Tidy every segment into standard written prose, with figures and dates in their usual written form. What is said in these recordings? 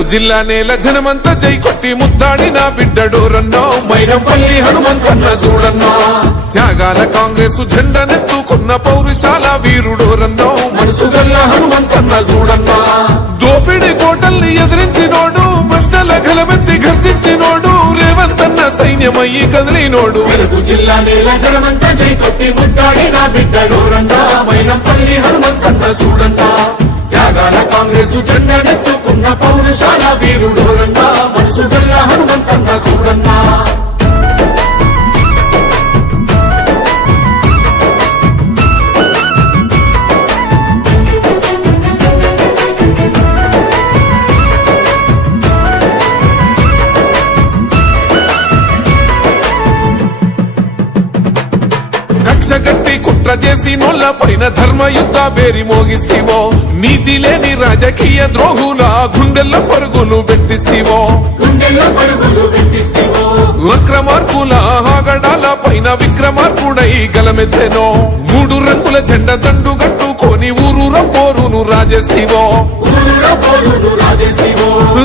మెదకు జిల్లా నేల జనమంతా జై కొట్టి ముద్దాడిన బిడ్డడోరన్నో మైనంపల్లి హనుమంతన్న చూడన్నో త్యాగాల కాంగ్రెస్ జెండనెత్తుకున్న పౌరుషాల వీరుడోరన్నో మనసుగల్ల హనుమంతన్న చూడన్నో దోపిడి కోటల్ని ఎదిరించినోడు ప్రశ్నల గలమెత్తి గర్జించినోడు రేవంతన్న సైన్యమయ్యి కదిలినోడు మెదకు జిల్లా నేల జనమంతా జై కొట్టి ముద్దాడిన బిడ్డడోరన్నో మైనంపల్లి హనుమంతన్న చూడన్నో త్యాగాల కాంగ్రెస్ జెండనెత్తుకున్న పౌరుషాల వీరుడోరన్నా మనసుగల్ల హనుమంతన్న చూడన్నా కక్షగట్టి కుట్ర చేసి నోళ్ల పైన ధర్మ యుద్ధ బేరి మోగిస్తీవో నీతి లేని రాజకీయ ద్రోహుల గుండెల్ల పరుగులు పెట్టిస్తీవో వక్రమార్కుల ఆగడాల పైన విక్రమార్కుడై గలమెత్తెనో మూడు రంగుల జెండ దండు గట్టుకొని ఊరూర పోరును రాజేస్తీవో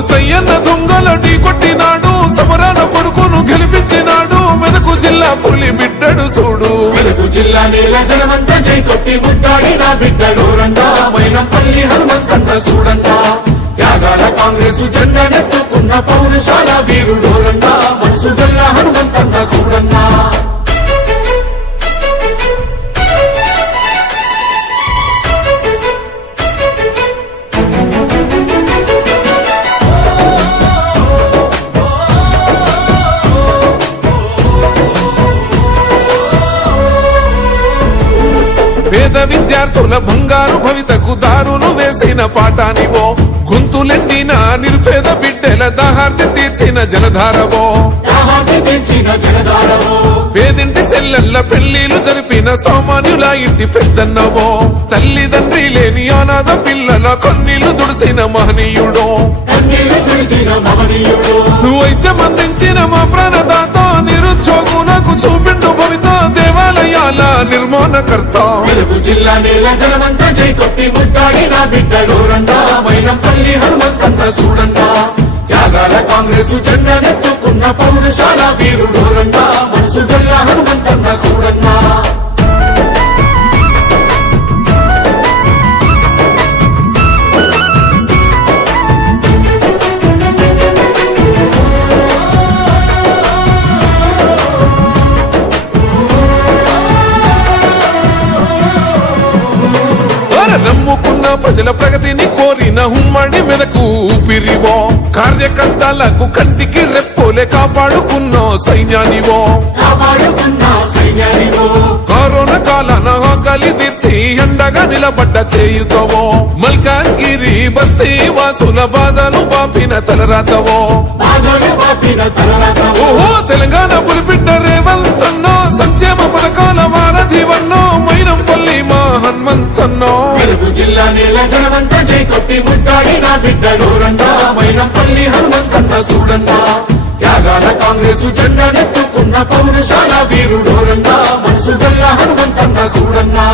సయ్యన్న దొంగల ఢీ కొట్టినాడు సమరాల కొడుకును గెలిపించినాడు మెదకు జిల్లా పులి బిడ్డడు చూడు మెదకు జిల్లా నేల జనమంతా జై కొట్టి ముద్దాడిన బిడ్డడోరన్నా మైనంపల్లి హనుమంతన్న చూడన్నా త్యాగాల కాంగ్రెస్ జెండనెత్తుకున్న పౌరుషాల వీరుడోరన్నా మనసుగల్ల హనుమంతన్న చూడన్నా పేద విద్యార్థుల బంగారు భవితకు దారులు వేసిన పాఠానివో గొంతులెండిన నిరుపేద బిడ్డల దాహార్తి తీర్చిన జలధారవో పేదింటి సెల్లెల్ల పెళ్లిలు జరిపిన సామాన్యుల ఇంటి పెద్దన్నవో తల్లిదండ్రి లేని అనాథ పిల్లల కన్నీళ్లు దుడిసిన మహనీయుడో వైద్యం అందించిన మా ప్రాణదాత నిరుద్యోగులకు చూపిండు భవిత దేవాలయాల నిర్మాణకర్త మెదకు జిల్లా నేల జనమంతా జై కొట్టి ముద్దాడిన బిడ్డడోరన్నా మైనంపల్లి హనుమంతన్న చూడన్నా త్యాగాల కాంగ్రెస్ జెండనెత్తుకున్న పౌరుషాల వీరుడోరన్నా మనసుగల్ల హనుమంతన్న చూడన్నా నమ్ముకున్న ప్రజల ప్రగతిని కోరిన ఉమ్మడి మెదకు ఊపిరివో కార్యకర్తలకు కంటికి రెప్పోలే కాపాడుకున్న సైన్యానివో కరోనా కాలాన ఆకలి తీర్చి ఎండగా నిలబడ్డ చేయుతవో మల్కాజ్గిరి బస్తీ వాసుల బాధలు బాపిన తలరాతవో ఓహో తెలంగాణ పులిపిడ్డ రేవంతన్నో సంక్షేమ పథకాల వారధివన్నో మైనంపల్లి మా హనుమంతన్నో మెదకు జిల్లా నేల జనమంతా జై కొట్టి ముద్దాడిన బిడ్డడోరన్నా మైనంపల్లి హనుమంతన్న చూడన్నా త్యాగాల కాంగ్రెస్ జెండనెత్తుకున్న పౌరుషాల వీరుడోరన్నా మనసుగల్ల హనుమంతన్న చూడన్నా